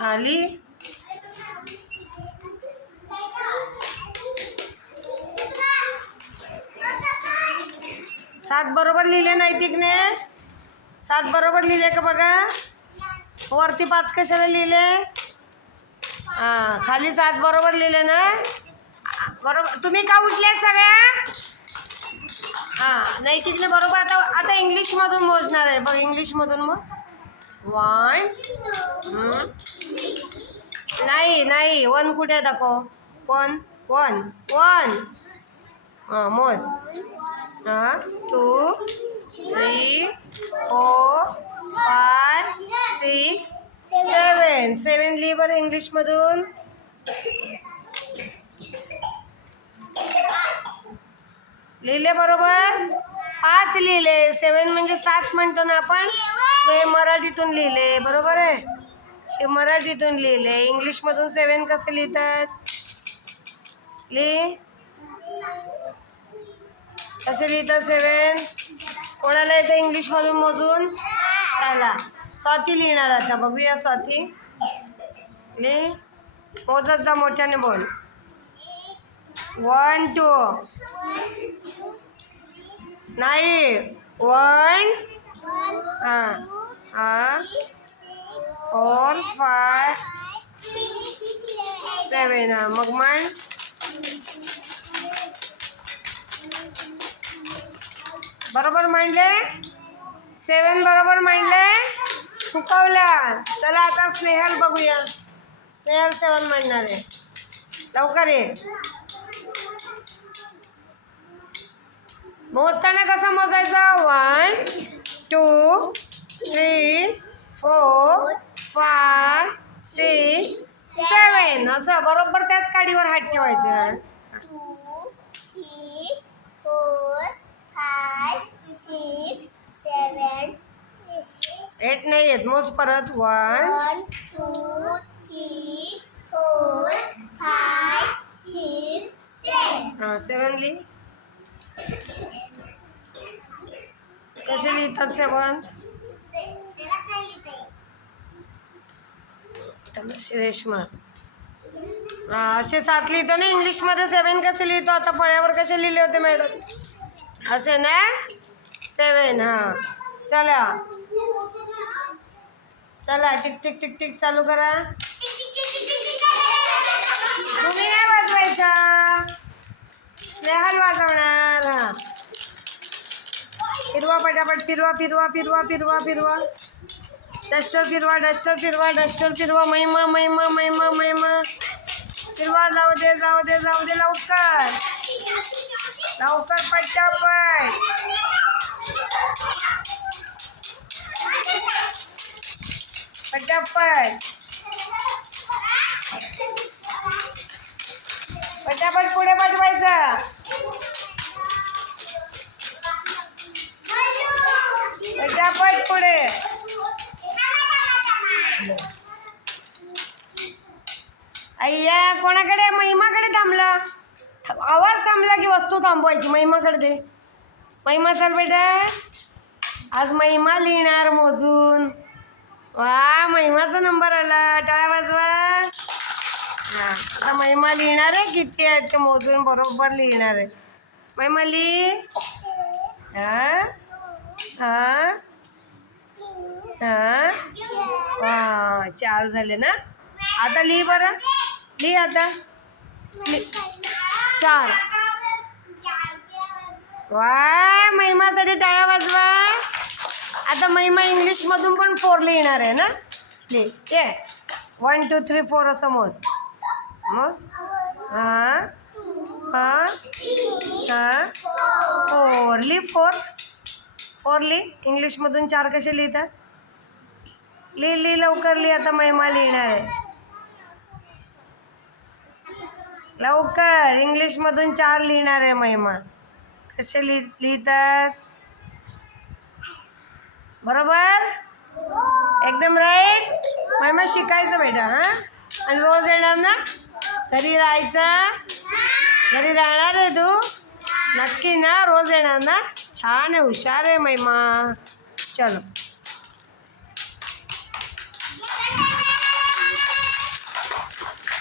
आली. 7 बरोबर लिहिले नाही तिकने. 7 बरोबर लिहिले का बघा. वरती 5 कशाला लिहिले. खाली 7 बरोबर लिहिले ना. बरोबर. तुम्ही का उठले सगळ्या. नाही तिकने बरोबर. आता इंग्लिशमधून मोजणार आहे बघ. इंग्लिशमधून मोज. 1 नाही 1 कुठे दाखव. 1 मोज. 2 3 4 5 6 7 लिहि बरं इंग्लिशमधून. लिहिले बरोबर. 5 लिहिले. 7 म्हणजे 7 म्हणतो ना आपण. हे मराठीतून लिहिले बरोबर आहे. हे मराठीतून लिहिले. इंग्लिशमधून 7 कसं लिहितात. कसे लिहितात 7. कोणाला येतं इंग्लिशमधून मोजून. चला स्वाती लिहिणार आता. बघूया स्वाती. मोजत जा. मोठ्याने बोल. 1 2 नाही 1 4 5 7 मग म्हण. बरोबर मांडले. 7 बरोबर मांडले. चुकवल्या. चला आता स्नेहल बघूया. स्नेहल 7 मांडणार आहे. लवकर ये. मोजताना कसं मोजायचं. 1 2 3 4 5 6 7 असं बरोबर त्याच काडीवर हात ठेवायचं. 2 3 4 5 6 7 8 नाही येत. मोज परत. 1 2 3 4 5 6 7 7 लिहि. कसे लिहितात 7. रेश्मा असे 7 लिहितो ना इंग्लिशमध्ये. 7 कसे लिहितो. आता फळ्यावर कसे लिहिले होते मॅडम. असे ना 7. चला टिक टिक टिक टिक चालू करा. तुम्ही नाही वाजवायचा. स्नेहल वाजवणार. फिरवा पटापट. फिरवा. डस्टर फिरवा. महिमा फिरवा. जाऊ दे लवकर पटापट पुढे पाठवायचं. पटापट पुढे. अय्या कोणाकडे. महिमाकडे थांबला. आवाज थांबला की वस्तू थांबवायची. महिमाकडे दे. महिमा चल बेटा. आज महिमा लिहिणार मोजून. वा महिमाचा नंबर आला. टाळ्या वाजवा. आता महिमा लिहिणार आहे. किती आहेत ते मोजून बरोबर लिहिणार आहे. महिमा लिही. वा 4 झाले ना. आता लिही बरं. लिही आता. 4. वा महिमासाठी टाळ्या वाजवा. आता महिमा इंग्लिशमधून पण 4 लिहिणार आहे ना. लिही. 1 2 3 4 असं मोज. 4 लिही. 4 लिही. इंग्लिशमधून 4 कसे लिहितात. लिही लवकर लिही. आता महिमा लिहिणार आहे. लवकर. इंग्लिशमधून 4 लिहिणार आहे महिमा. कसे लिहितात. बरोबर. एकदम राईट. महिमा शिकायचं बेटा. आणि रोज येणार ना. घरी राहायचं. घरी राहणार आहे तू नक्की ना. रोज येणार ना. छान आहे हुशार आहे महिमा चलो